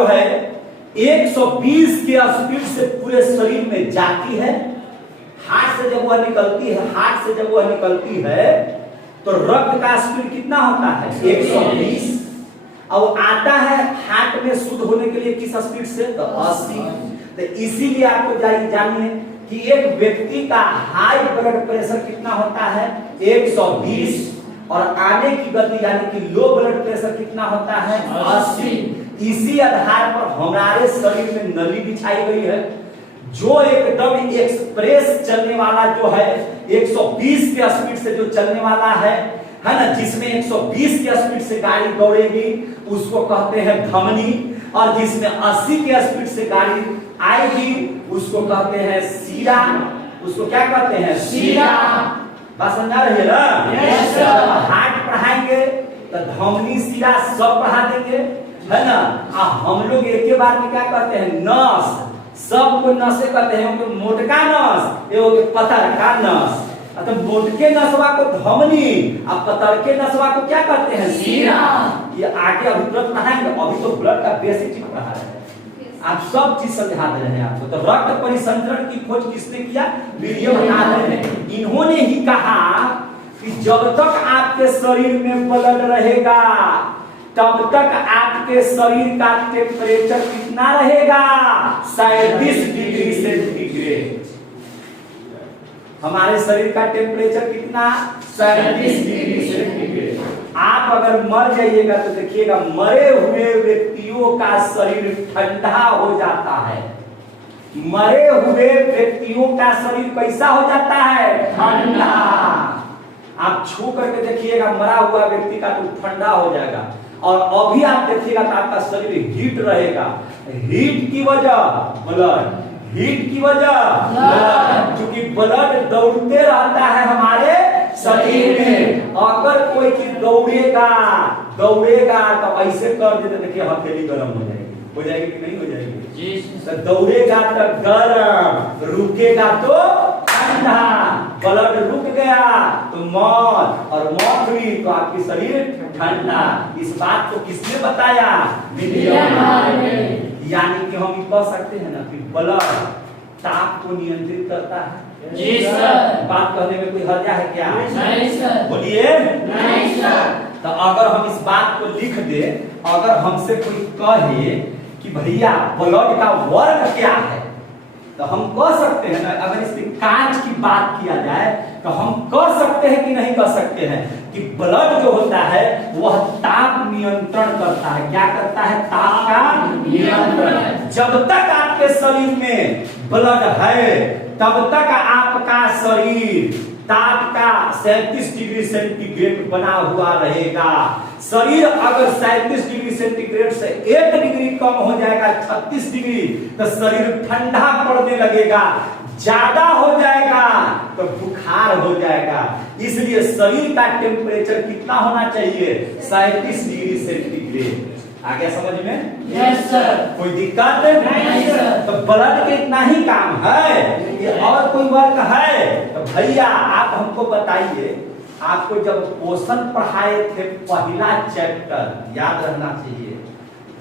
जो है 120 के स्पीड से पूरे शरीर में जाती है। हार्ट से जब वह निकलती है तो रक्त का स्पीड कितना होता है 120, और आता है हार्ट में शुद्ध होने के लिए किस स्पीड से तो 80। तो इसीलिए आपको जानिए कि एक व्यक्ति का हाई ब्लड प्रेशर कितना होता है 120, और आने की गति यानी कि लो ब्लड प्रेशर कितना होता है 80। इसी आधार पर हमारे शरीर में नली बिछाई गई है, जो एकदम एक्सप्रेस चलने वाला जो है 120 के स्पीड से जो चलने वाला है ना, जिसमें 120 के स्पीड से गाड़ी दौड़ेगी उसको कहते हैं धमनी, और जिसमें 80 के स्पीड से गाड़ी आएगी उसको कहते हैं सीरा। उसको क्या कहते हैं सीरा। बात समझा रही है ना? Yes sir. हार्ट पढ़ाएंगे तो धमनी सीरा सब पढ़ा देंगे, है ना। हम लोग एक के बार में क्या कहते हैं नस, सबको नसे कहते हैं, मोटका नस एवं पतरका नस। तो मोटके नसवा को धमनी और पतरके नसवा को क्या कहते हैं सीरा। ये आगे अभी ब्लड पढ़ाएंगे, अभी तो ब्लड का बेसिक चीज पढ़ा रहे हैं, आप सब चीज समझा दे रहे हैं आपको। तो रक्त परिसंचरण की खोज किसने किया? विलियम हार्ले ने। इन्होंने ही कहा कि जब तक आपके शरीर में ब्लड रहेगा तब तक आपके शरीर का टेम्परेचर कितना रहेगा 37 डिग्री सेंटीग्रेड। हमारे शरीर का टेम्परेचर कितना 37 डिग्री सेंटीग्रेड। आप अगर मर जाइएगा तो देखिएगा मरे हुए व्यक्तियों का शरीर ठंडा हो जाता है। मरे हुए व्यक्तियों का शरीर कैसा हो जाता है? ठंडा। आप छू करके देखिएगा मरा हुआ व्यक्ति का तो ठंडा हो जाएगा, और अभी आप देखिएगा तो आपका शरीर हीट रहेगा। हीट की वजह ब्लड, हीट की वजह क्योंकि ब्लड दौड़ते रहता है हमारे शरीर में। अगर कोई चीज दौड़ेगा तो ऐसे कर देते देखिए हथेली गर्म हो जाएगी कि नहीं हो जाएगी? तो दौड़ेगा तो गर्म, रुकेगा तो ठंडा। ब्लड रुक गया तो मौत, और मौत हुई तो आपकी शरीर ठंडा। इस बात को किसने बताया? William Harley. यानी कि हम कह सकते हैं ना कि ब्लड ताप को नियंत्रित करता है। जी सर। बात कहने में कोई हर्जा है क्या? नहीं सर। बोलिए नहीं सर। तो अगर हम इस बात को लिख दे, अगर हमसे कोई कहे कि भैया ब्लड का वर्ग क्या है, तो हम कह सकते हैं ना, अगर इसके कांच की बात किया जाए तो हम कह सकते हैं कि नहीं कह सकते हैं कि ब्लड जो होता है वह ताप नियंत्रण करता है। क्या करता है? ताप का नियंत्रण। जब तक आपके शरीर में ब्लड है तब तक आपका शरीर ताप का 37 डिग्री सेंटीग्रेड बना हुआ रहेगा। शरीर अगर 37 डिग्री सेंटीग्रेड से 1 डिग्री कम हो जाएगा 36 डिग्री, तो शरीर ठंडा पड़ने लगेगा। ज्यादा हो जाएगा तो बुखार हो जाएगा। इसलिए शरीर का टेम्परेचर कितना होना चाहिए? 37 डिग्री सेंटीग्रेड। आ गया समझ में? Yes sir. कोई दिक्कत नहीं सर। तो ब्लड के इतना ही काम है, ये और कोई वर्क है? तो भैया आप हमको बताइए, आपको जब पोषण पढ़ाए थे पहला चैप्टर, याद रहना चाहिए,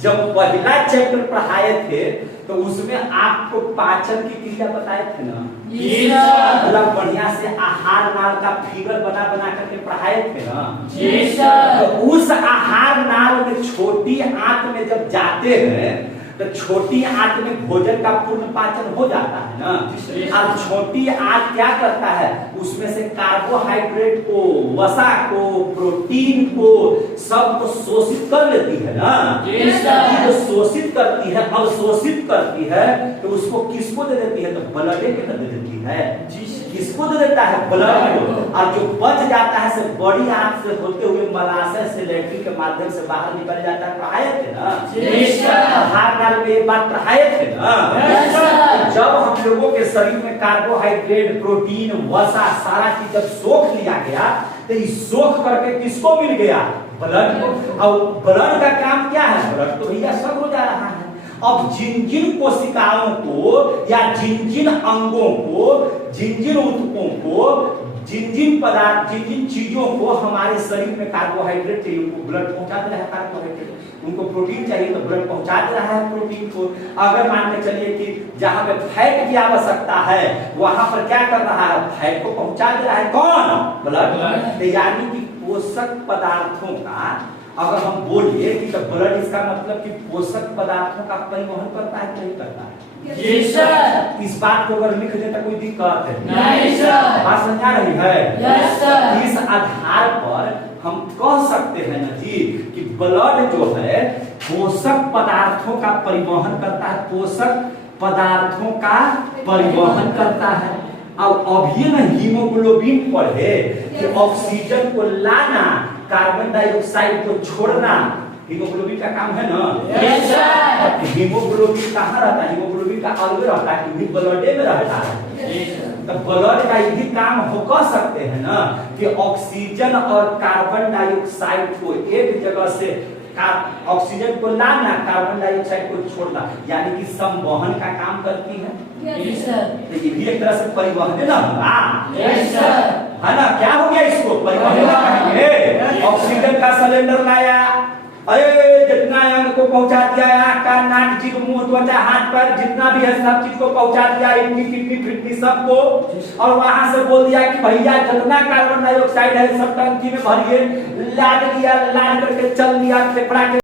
जब पहला चैप्टर पढ़ाए थे तो उसमें आपको पाचन की क्रिया बताए थे ना? मतलब बढ़िया से आहार नाल का फिगर बना बना करके पढ़ाए थे ना? जी सर। तो उस आहार नाल में छोटी आंत में जब जाते हैं तो छोटी आंत में भोजन का पूर्ण पाचन हो जाता है ना। अब छोटी आंत क्या करता है? उसमें से कार्बोहाइड्रेट को, वसा को, प्रोटीन को सबको शोषित कर लेती है ना। जो शोषित करती है, अवशोषित करती है, तो उसको किसको दे देती है? तो ब्लड के दे देती है। किसको दे देता है? ब्लड को। और जो बच जाता है से बड़ी आंत से होते हुए मलाशय से लैट्रिन के माध्यम से बाहर निकल जाता है। पढ़ाए थे ना? आहार में ये बात पढ़ाए थे ना? जब हम लोगों के शरीर में कार्बोहाइड्रेट, प्रोटीन, वसा सारा चीज जब सोख लिया गया तो इस सोख करके किसको मिल गया? ब्लड को। और ब्लड का काम क्या है? ब्लड तो भैया सब हो जा रहा है। अब जिन जिन कोशिकाओं को या जिन जिन अंगों को, जिन जिन ऊतकों को, जिन जिन पदार्थ, जिन जिन चीजों को हमारे शरीर में कार्बोहाइड्रेट चाहिए उनको ब्लड पहुंचाते हैं। कार्बोहाइड्रेट उनको प्रोटीन चाहिए तो ब्लड पहुंचा दे रहा है प्रोटीन को। अगर मान के चलिए कि जहां पे फैट की आवश्यकता है वहां पर क्या कर रहा है, फैट को पहुंचा दे रहा है कौन, ब्लड। यानी कि पोषक पदार्थों का अगर हम बोलिए कि तो ब्लड इसका मतलब कि पोषक पदार्थों का परिवहन करता है नहीं करता है? जी सर। इस बात को अगर लिख दे तो कोई दिक्कत है नहीं सर। बात समझ आ रही है? Yes sir. इस आधार पर हम कह सकते हैं ना जी कि ब्लड जो है पोषक पदार्थों का परिवहन करता है, पोषक पदार्थों का परिवहन करता है। अब अभी ना हीमोग्लोबिन पर है कि ऑक्सीजन को लाना, कार्बन डाइऑक्साइड को छोड़ना, हीमोग्लोबिन का काम है ना। Yes sir. हीमोग्लोबिन कहाँ रहता है, हीमोग्लोबिन का अलग रहता है कि ब्लड में रहता है। तो ब्लड का यही काम हो कह सकते हैं ना कि ऑक्सीजन और कार्बन डाइऑक्साइड को एक जगह से ऑक्सीजन को लाना, कार्बन डाइऑक्साइड को छोड़ना, यानी कि संवहन का काम करती है। Yes sir. तो ये भी एक तरह से परिवहन है ना। Yes sir. है ना, क्या हो गया इसको परिवहन कहेंगे। ऑक्सीजन का सिलेंडर लाया, अरे जितना अंग को पहुंचा दिया, आंख का नाक जीभ मुंह त्वचा हाथ पैर जितना भी है सब चीज को पहुंचा दिया, इतनी कितनी फिटनी सबको, और वहां से बोल दिया कि भैया जितना कार्बन डाइऑक्साइड है सब टंकी में भरिए, लाद दिया, लाद करके चल दिया फेफड़ा के